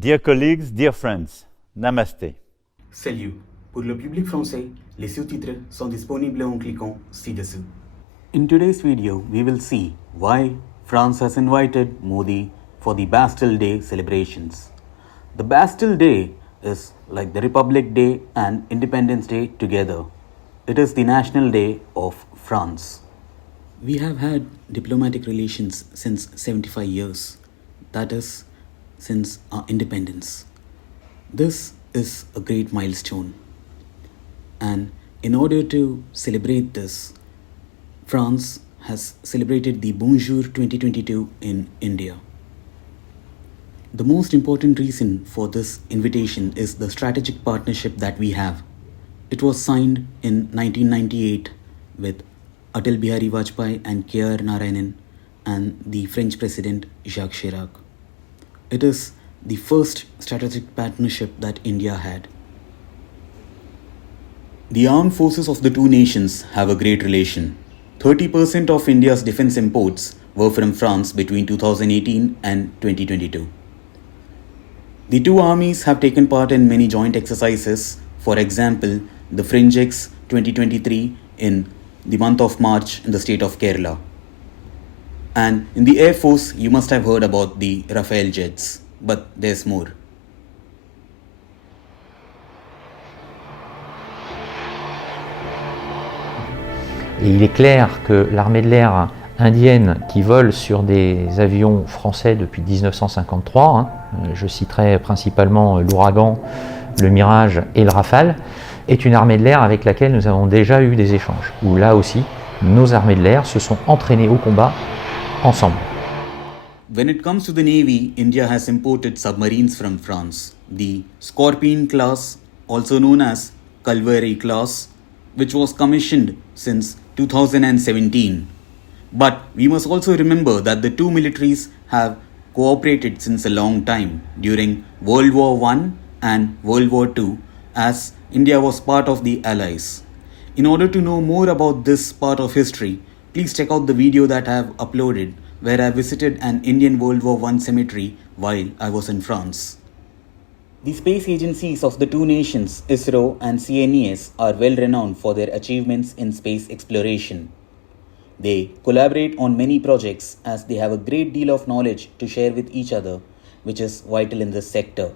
Dear colleagues, dear friends, Namaste. Salut. Pour le public français, les sous-titres sont disponibles en cliquant ci-dessous. In today's video, we will see why France has invited Modi for the Bastille Day celebrations. The Bastille Day is like the Republic Day and Independence Day together. It is the national day of France. We have had diplomatic relations since 75 years. That is, since our independence. This is a great milestone. And in order to celebrate this, France has celebrated the Bonjour 2022 in India. The most important reason for this invitation is the strategic partnership that we have. It was signed in 1998 with Atal Bihari Vajpayee and K.R. Narayanan and the French President Jacques Chirac. It is the first strategic partnership that India had. The armed forces of the two nations have a great relation. 30% of India's defense imports were from France between 2018 and 2022. The two armies have taken part in many joint exercises, for example, the Fringex 2023 in the month of March in the state of Kerala. And in the Air Force, you must have heard about the Rafale jets, but there's more. Et il est clair que l'armée de l'air indienne qui vole sur des avions français depuis 1953, je citerai principalement l'Ouragan, le Mirage et le Rafale, est une armée de l'air avec laquelle nous avons déjà eu des échanges, où là aussi, nos armées de l'air se sont entraînées au combat ensemble. When it comes to the Navy, India has imported submarines from France. The Scorpion class, also known as Calvary class, which was commissioned since 2017. But we must also remember that the two militaries have cooperated since a long time during World War I and World War II, as India was part of the Allies. In order to know more about this part of history, please check out the video that I have uploaded where I visited an Indian World War I cemetery while I was in France. The space agencies of the two nations, ISRO and CNES, are well renowned for their achievements in space exploration. They collaborate on many projects as they have a great deal of knowledge to share with each other, which is vital in this sector.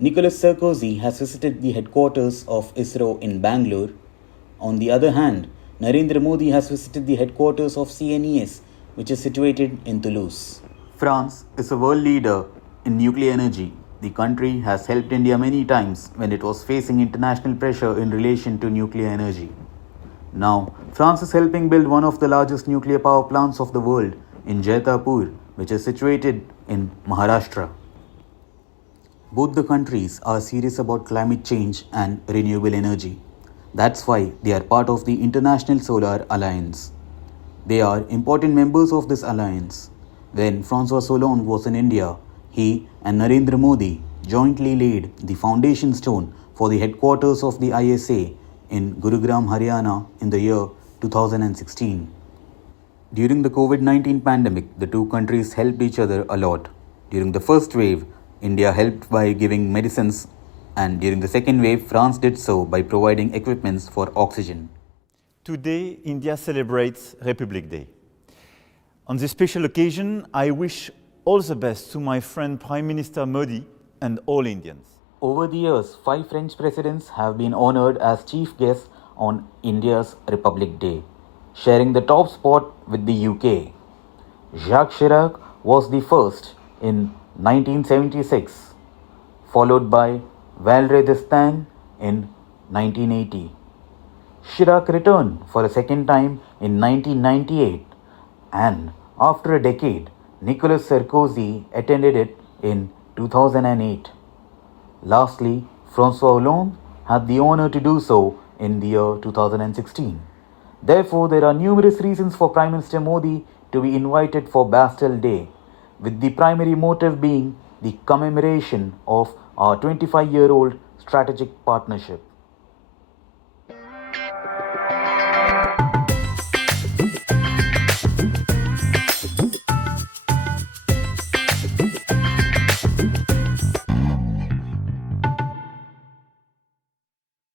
Nicolas Sarkozy has visited the headquarters of ISRO in Bangalore. On the other hand, Narendra Modi has visited the headquarters of CNES, which is situated in Toulouse. France is a world leader in nuclear energy. The country has helped India many times when it was facing international pressure in relation to nuclear energy. Now, France is helping build one of the largest nuclear power plants of the world in Jaitapur, which is situated in Maharashtra. Both the countries are serious about climate change and renewable energy. That's why they are part of the International Solar Alliance. They are important members of this alliance. When François Hollande was in India, he and Narendra Modi jointly laid the foundation stone for the headquarters of the ISA in Gurugram, Haryana in the year 2016. During the COVID-19 pandemic, the two countries helped each other a lot. During the first wave, India helped by giving medicines, and during the second wave, France did so by providing equipments for oxygen. Today, India celebrates Republic Day. On this special occasion, I wish all the best to my friend Prime Minister Modi and all Indians. Over the years, 5 French presidents have been honored as chief guests on India's Republic Day, sharing the top spot with the UK. Jacques Chirac was the first in 1976, followed by Valéry Giscard in 1980. Chirac returned for a second time in 1998, and after a decade, Nicolas Sarkozy attended it in 2008. Lastly, François Hollande had the honor to do so in the year 2016. Therefore, there are numerous reasons for Prime Minister Modi to be invited for Bastille Day, with the primary motive being the commemoration of our 25-year-old strategic partnership.